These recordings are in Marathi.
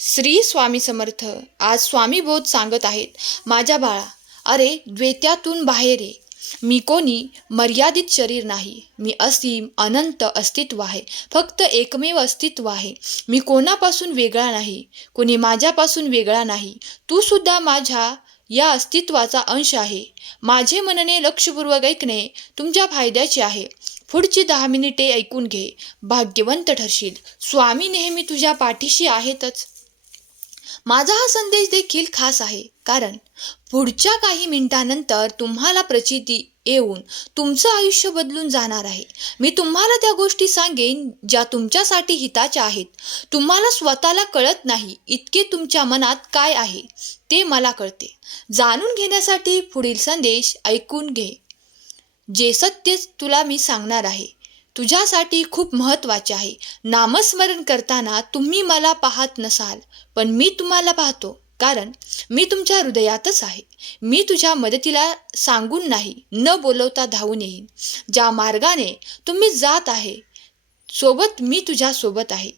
श्री स्वामी समर्थ आज स्वामी बोध सांगत आहेत माझ्या बाळा अरे द्वैत्यातून बाहेर ये. मी कोणी मर्यादित शरीर नाही. मी असीम अनंत अस्तित्व आहे. फक्त एकमेव अस्तित्व आहे. मी कोणापासून वेगळा नाही. कोणी माझ्यापासून वेगळा नाही. तू सुद्धा माझ्या या अस्तित्वाचा अंश आहे. माझे मनने लक्षपूर्वक ऐकणे तुमच्या फायद्याचे आहे. पुढची दहा मिनिटे ऐकून घे. भाग्यवंत ठरशील. स्वामी नेहमी तुझ्या पाठीशी आहेतच. माझा हा संदेश देखील खास आहे. कारण पुढच्या काही मिनिटांनंतर तुम्हाला प्रचिती येऊन तुमचं आयुष्य बदलून जाणार आहे. मी तुम्हाला त्या गोष्टी सांगेन ज्या तुमच्यासाठी हिताच्या आहेत. तुम्हाला स्वतःला कळत नाही इतके तुमच्या मनात काय आहे ते मला कळते. जाणून घेण्यासाठी पुढील संदेश ऐकून घे. जे सत्य तुला मी सांगणार आहे. तुझ्यासाठी खूप महत्त्वाचे आहे. नामस्मरण करताना तुम्ही मला पाहत नसाल पण मी तुम्हाला पाहतो. कारण मी तुमच्या हृदयातच आहे. मी तुझ्या मदतीला सांगून नाही न बोलवता धावून येईन. ज्या मार्गाने तुम्ही जात आहे सोबत मी तुझ्या सोबत आहे.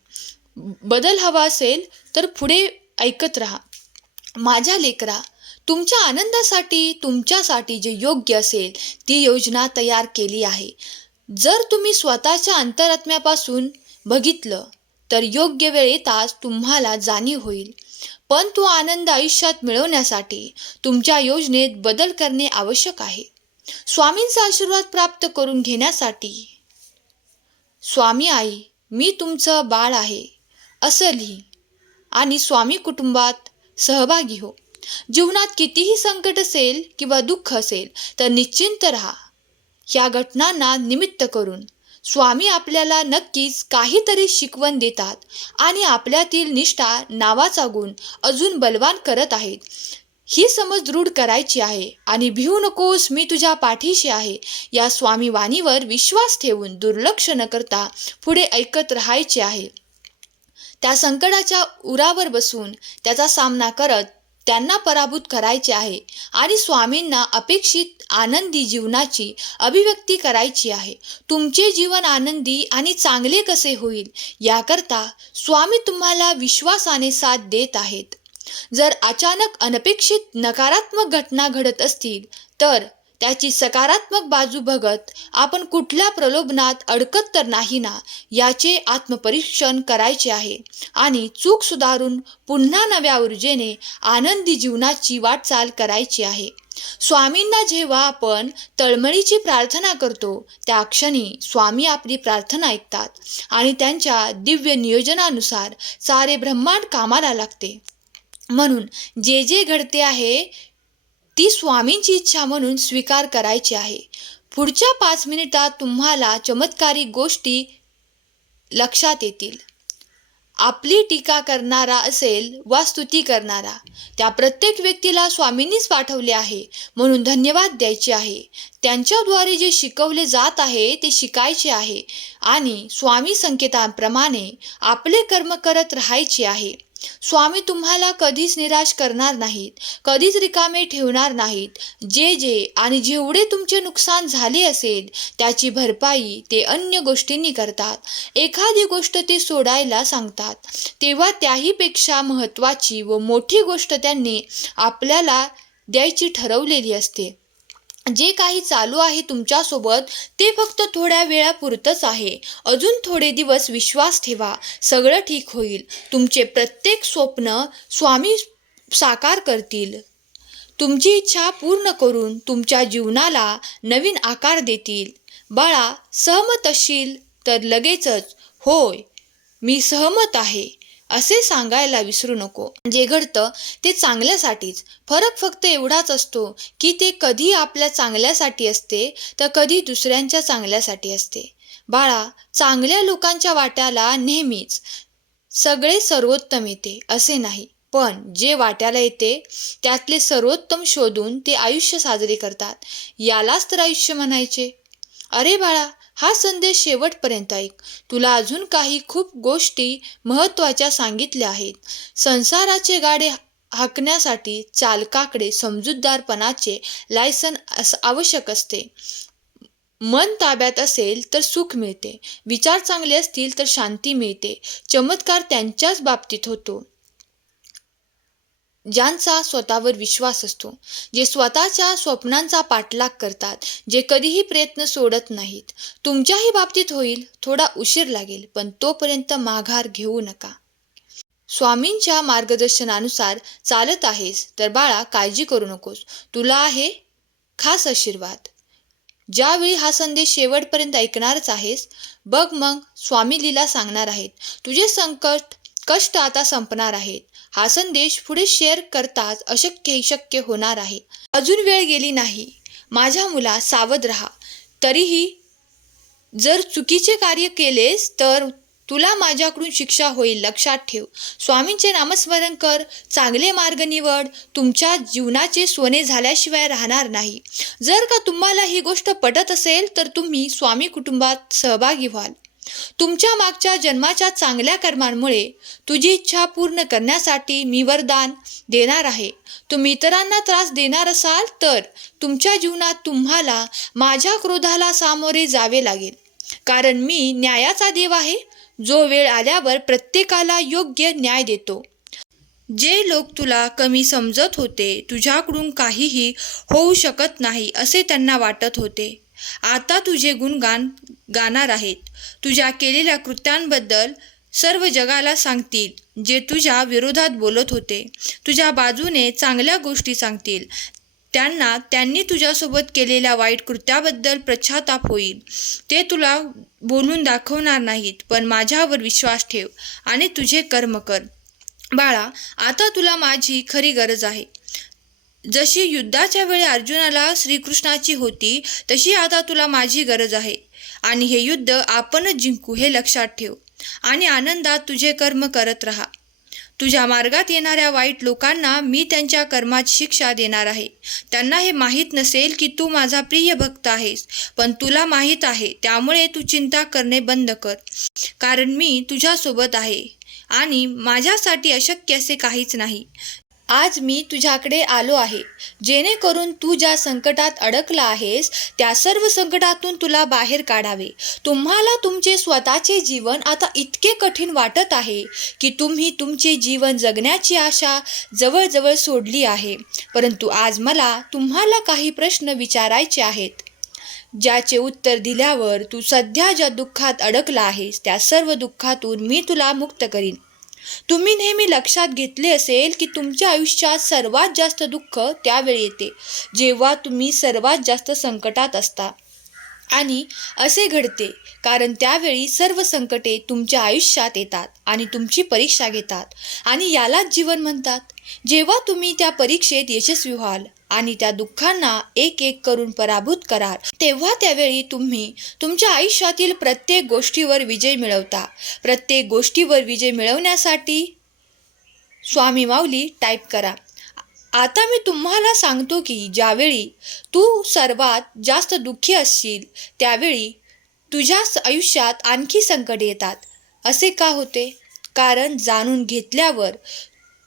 बदल हवा असेल तर पुढे ऐकत राहा. माझ्या लेकरा तुमच्या आनंदासाठी तुमच्यासाठी जे योग्य असेल ती योजना तयार केली आहे. जर तुम्ही स्वतःच्या अंतरात्म्यापासून बघितलं तर योग्य वेळ येताच तुम्हाला जाणीव होईल. पण तो आनंद आयुष्यात मिळवण्यासाठी तुमच्या योजनेत बदल करणे आवश्यक आहे. स्वामींचा आशीर्वाद प्राप्त करून घेण्यासाठी स्वामी आई मी तुमचं बाळ आहे. असं लिही आणि स्वामी कुटुंबात सहभागी हो. जीवनात कितीही संकट असेल किंवा दुःख असेल तर निश्चिंत राहा. या घटनांना निमित्त करून स्वामी आपल्याला नक्कीच काहीतरी शिकवण देतात आणि आपल्यातील निष्ठा नावाचा गुण अजून बलवान करत आहेत. ही समज दृढ करायची आहे आणि भिवू नकोस मी तुझ्या पाठीशी आहे या स्वामी वाणीवर विश्वास ठेवून दुर्लक्ष न करता पुढे ऐकत राहायचे आहे. त्या संकटाच्या उरावर बसून त्याचा सामना करत त्यांना पराभूत करायचे आहे आणि स्वामींना अपेक्षित आनंदी जीवनाची अभिव्यक्ती करायची आहे. तुमचे जीवन आनंदी आणि चांगले कसे होईल याकरता स्वामी तुम्हाला विश्वासाने साथ देत आहेत. जर अचानक अनपेक्षित नकारात्मक घटना घडत असतील तर त्याची सकारात्मक बाजू बघत आपण कुठल्या प्रलोभनात अडकत तर नाही ना याचे आत्मपरीक्षण करायचे आहे. आणि चूक सुधारून पुन्हा नव्या ऊर्जेने आनंदी जीवनाची वाटचाल करायची आहे. स्वामींना जेव्हा आपण तळमळीची प्रार्थना करतो त्या क्षणी स्वामी आपली प्रार्थना ऐकतात आणि त्यांच्या दिव्य नियोजनानुसार सारे ब्रह्मांड कामाला लागते. म्हणून जे जे घडते आहे ती स्वामींची इच्छा म्हणून स्वीकार करायची आहे. पुढच्या पाच मिनिटात तुम्हाला चमत्कारिक गोष्टी लक्षात येतील. आपली टीका करणारा असेल वा स्तुती करणारा त्या प्रत्येक व्यक्तीला स्वामींनीच पाठवले आहे म्हणून धन्यवाद द्यायचे आहे. त्यांच्याद्वारे जे शिकवले जात आहे ते शिकायचे आहे आणि स्वामी संकेतांप्रमाणे आपले कर्म करत राहायचे आहे. स्वामी तुम्हाला कधीच निराश करणार नाहीत कधीच रिकामे ठेवणार नाहीत. जे जे आणि जेवढे तुमचे नुकसान झाले असेल त्याची भरपाई ते अन्य गोष्टींनी करतात. एखादी गोष्ट ते सोडायला सांगतात. तेव्हा त्याहीपेक्षा महत्त्वाची व मोठी गोष्ट त्यांनी आपल्याला द्यायची ठरवलेली असते. जे काही चालू आहे तुमच्यासोबत ते फक्त थोड्या वेळापुरतंच आहे. अजून थोडे दिवस विश्वास ठेवा. सगळं ठीक होईल. तुमचे प्रत्येक स्वप्न स्वामी साकार करतील. तुमची इच्छा पूर्ण करून तुमच्या जीवनाला नवीन आकार देतील. बाळा सहमत असशील तर लगेचच. होय मी सहमत आहे. असे सांगायला विसरू नको. जे घडतं ते चांगल्यासाठीच. फरक फक्त एवढाच असतो की ते कधी आपल्या चांगल्यासाठी असते तर कधी दुसऱ्यांच्या चांगल्यासाठी असते. बाळा चांगल्या लोकांच्या वाट्याला नेहमीच सगळे सर्वोत्तम येते असे नाही. पण जे वाट्याला येते त्यातले सर्वोत्तम शोधून ते आयुष्य साजरे करतात. यालाच तर आयुष्य म्हणायचे. अरे बाळा हा संदेश शेवटपर्यंत ऐक. तुला अजून काही खूप गोष्टी महत्त्वाच्या सांगितल्या आहेत. संसाराचे गाडे हाकण्यासाठी चालकाकडे समजूतदारपणाचे लायसन अस आवश्यक असते. मन ताब्यात असेल तर सुख मिळते. विचार चांगले असतील तर शांती मिळते. चमत्कार त्यांच्याच बाबतीत होतो. ज्यांचा स्वतःवर विश्वास असतो जे स्वतःच्या स्वप्नांचा पाठलाग करतात जे कधीही प्रयत्न सोडत नाहीत. तुमच्याही बाबतीत होईल थोडा उशीर लागेल पण तोपर्यंत माघार घेऊ नका. स्वामींच्या मार्गदर्शनानुसार चालत आहेस तर बाळा काळजी करू नकोस. तुला आहे खास आशीर्वाद. ज्यावेळी हा संदेश शेवटपर्यंत ऐकणारच आहेस बघ मग स्वामी लीला सांगणार आहेत. तुझे संकट कष्ट आता संपणार आहेत. हा संदेश पुढे शेअर करताच अशक्य शक्य होणार आहे. अजून वेळ गेली नाही. माझ्या मुला सावध राहा. तरीही जर चुकीचे कार्य केलेस तर तुला माझ्याकडून शिक्षा होईल लक्षात ठेव. स्वामींचे नामस्मरण कर. चांगले मार्ग निवड. तुमच्या जीवनाचे सोने झाल्याशिवाय राहणार नाही. जर का तुम्हाला ही गोष्ट पटत असेल तर तुम्ही स्वामी कुटुंबात सहभागी व्हाल. तुमच्या मागच्या जन्माच्या चांगल्या कर्मांमुळे तुझी इच्छा पूर्ण करण्यासाठी मी वरदान देणार आहे. तुम्ही इतरांना त्रास देणार असाल तर तुमच्या जीवनात तुम्हाला माझ्या क्रोधाला सामोरे जावे लागेल. कारण मी न्यायाचा देव आहे. जो वेळ आल्यावर प्रत्येकाला योग्य न्याय देतो. जे लोक तुला कमी समजत होते तुझ्याकडून काहीही होऊ शकत नाही असे त्यांना वाटत होते. आता तुझे गुणगान गाणार आहेत. तुझ्या केलेल्या कृत्यांबद्दल सर्व जगाला सांगतील जे तुझ्या विरोधात बोलत होते. तुझ्या बाजूने चांगल्या गोष्टी सांगतील. त्यांना त्यांनी तुझ्यासोबत केलेल्या वाईट कृत्याबद्दल प्रच्छाताप होईल. ते तुला बोलून दाखवणार नाहीत पण माझ्यावर विश्वास ठेव आणि तुझे कर्म कर. बाळा आता तुला माझी खरी गरज आहे. जशी युद्धाच्या वेळी अर्जुनाला श्रीकृष्णाची होती तशी आता तुला माझी गरज आहे. आणि हे युद्ध आपणच जिंकू हे लक्षात ठेव. आणि आनंदात तुझे कर्म करत राहा. तुझ्या मार्गात येणाऱ्या वाईट लोकांना मी त्यांच्या कर्मात शिक्षा देणार आहे. त्यांना हे माहीत नसेल की तू माझा प्रिय भक्त आहेस पण तुला माहीत आहे त्यामुळे तू चिंता करणे बंद कर. कारण मी तुझ्यासोबत आहे. आणि माझ्यासाठी अशक्य असे काहीच नाही. आज मी तुझ्याकडे आलो आहे. जेणेकरून तू ज्या संकटात अडकला आहेस त्या सर्व संकटातून तुला बाहेर काढावे. तुम्हाला तुमचे स्वतःचे जीवन आता इतके कठीण वाटत आहे की तुम्ही तुमचे जीवन जगण्याची आशा जवळजवळ सोडली आहे. परंतु आज मला तुम्हाला काही प्रश्न विचारायचे आहेत. ज्याचे उत्तर दिल्यावर तू सध्या ज्या दुःखात अडकला आहेस त्या सर्व दुःखातून मी तुला मुक्त करीन. तुम्ही नेहमी लक्षात घेतले असेल की तुमच्या आयुष्यात सर्वात जास्त दुःख त्यावेळी येते जेव्हा तुम्ही सर्वात जास्त संकटात असता. आणि असे घडते कारण त्यावेळी सर्व संकटे तुमच्या आयुष्यात येतात आणि तुमची परीक्षा घेतात आणि यालाच जीवन म्हणतात. जेव्हा तुम्ही त्या परीक्षेत यशस्वी व्हाल आणि त्या दुःखांना एक एक करून पराभूत कराल तेव्हा त्यावेळी तुम्ही तुमच्या आयुष्यातील प्रत्येक गोष्टीवर विजय मिळवता. प्रत्येक गोष्टीवर विजय मिळवण्यासाठी स्वामी माऊली टाईप करा. आता मी तुम्हाला सांगतो की ज्यावेळी तू सर्वात जास्त दुःखी असशील त्यावेळी तुझ्या आयुष्यात आणखी संकट येतात. असे का होते? कारण जाणून घेतल्यावर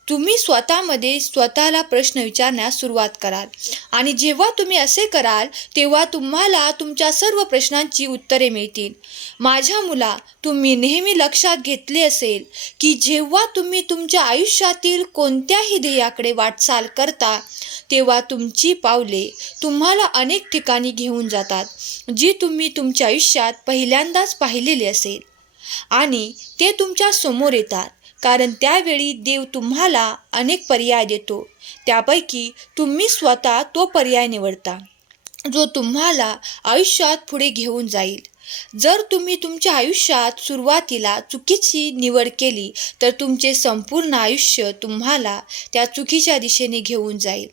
तुम्ही स्वतःमध्ये स्वतःला प्रश्न विचारण्यास सुरुवात कराल. आणि जेव्हा तुम्ही असे कराल तेव्हा तुम्हाला तुमच्या सर्व प्रश्नांची उत्तरे मिळतील. माझ्या मुला तुम्ही नेहमी लक्षात घेतले असेल की जेव्हा तुम्ही तुमच्या आयुष्यातील कोणत्याही ध्येयाकडे वाटचाल करता तेव्हा तुमची पावले तुम्हाला अनेक ठिकाणी घेऊन जातात जी तुम्ही तुमच्या आयुष्यात पहिल्यांदाच पाहिलेली असेल. आणि ते तुमच्यासमोर येतात. कारण त्यावेळी देव तुम्हाला अनेक पर्याय देतो. त्यापैकी तुम्ही स्वतः तो पर्याय निवडता जो तुम्हाला आयुष्यात पुढे घेऊन जाईल. जर तुम्ही तुमच्या आयुष्यात सुरुवातीला चुकीची निवड केली तर तुमचे संपूर्ण आयुष्य तुम्हाला त्या चुकीच्या दिशेने घेऊन जाईल.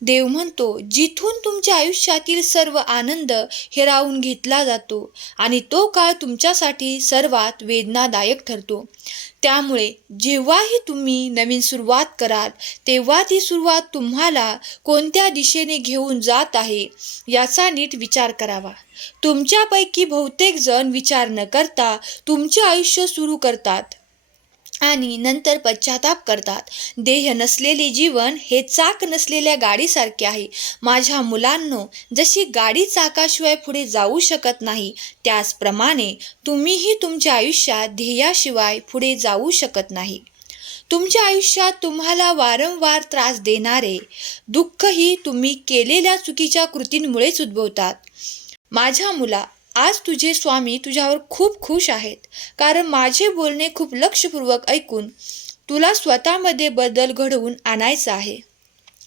देव म्हणतो जिथून तुमच्या आयुष्यातील सर्व आनंद हिरावून घेतला जातो आणि तो काळ तुमच्यासाठी सर्वात वेदनादायक ठरतो. त्यामुळे जेव्हाही तुम्ही नवीन सुरुवात कराल तेव्हा ती सुरुवात तुम्हाला कोणत्या दिशेने घेऊन जात आहे याचा नीट विचार करावा. तुमच्यापैकी बहुतेक जण विचार न करता तुमचे आयुष्य सुरू करतात. आणि नंतर पश्चाताप करतात. देह नसलेले जीवन हे चाक नसलेल्या गाडीसारखे आहे. माझ्या मुलांनो जशी गाडी चाकाशिवाय पुढे जाऊ शकत नाही त्याचप्रमाणे तुम्हीही तुमच्या आयुष्यात ध्येयाशिवाय पुढे जाऊ शकत नाही. तुमच्या आयुष्यात तुम्हाला वारंवार त्रास देणारे दुःखही तुम्ही केलेल्या चुकीच्या कृतींमुळेच उद्भवतात. माझ्या मुला आज तुझे स्वामी तुझ्यावर खूप खुश आहेत. कारण माझे बोलणे खूप लक्षपूर्वक ऐकून तुला स्वतःमध्ये बदल घडवून आणायचा आहे.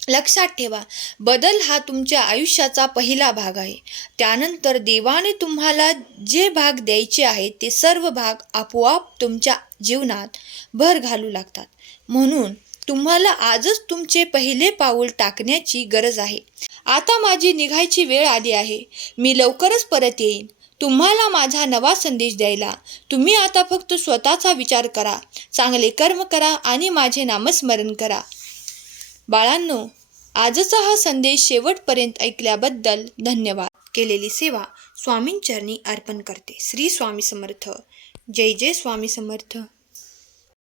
लक्षात ठेवा बदल हा तुमच्या आयुष्याचा पहिला भाग आहे. त्यानंतर देवाने तुम्हाला जे भाग द्यायचे आहेत ते सर्व भाग आपोआप तुमच्या जीवनात भर घालू लागतात. म्हणून तुम्हाला आजच तुमचे पहिले पाऊल टाकण्याची गरज आहे. आता माझी निघायची वेळ आली आहे. मी लवकरच परत येईन. तुम्हाला माझा नवा संदेश द्यायला. तुम्ही आता फक्त स्वतःचा विचार करा. चांगले कर्म करा आणि माझे नामस्मरण करा. बाळांनो आजचा हा संदेश शेवटपर्यंत ऐकल्याबद्दल धन्यवाद. केलेली सेवा स्वामींचरणी अर्पण करते. श्री स्वामी समर्थ. जय जय स्वामी समर्थ.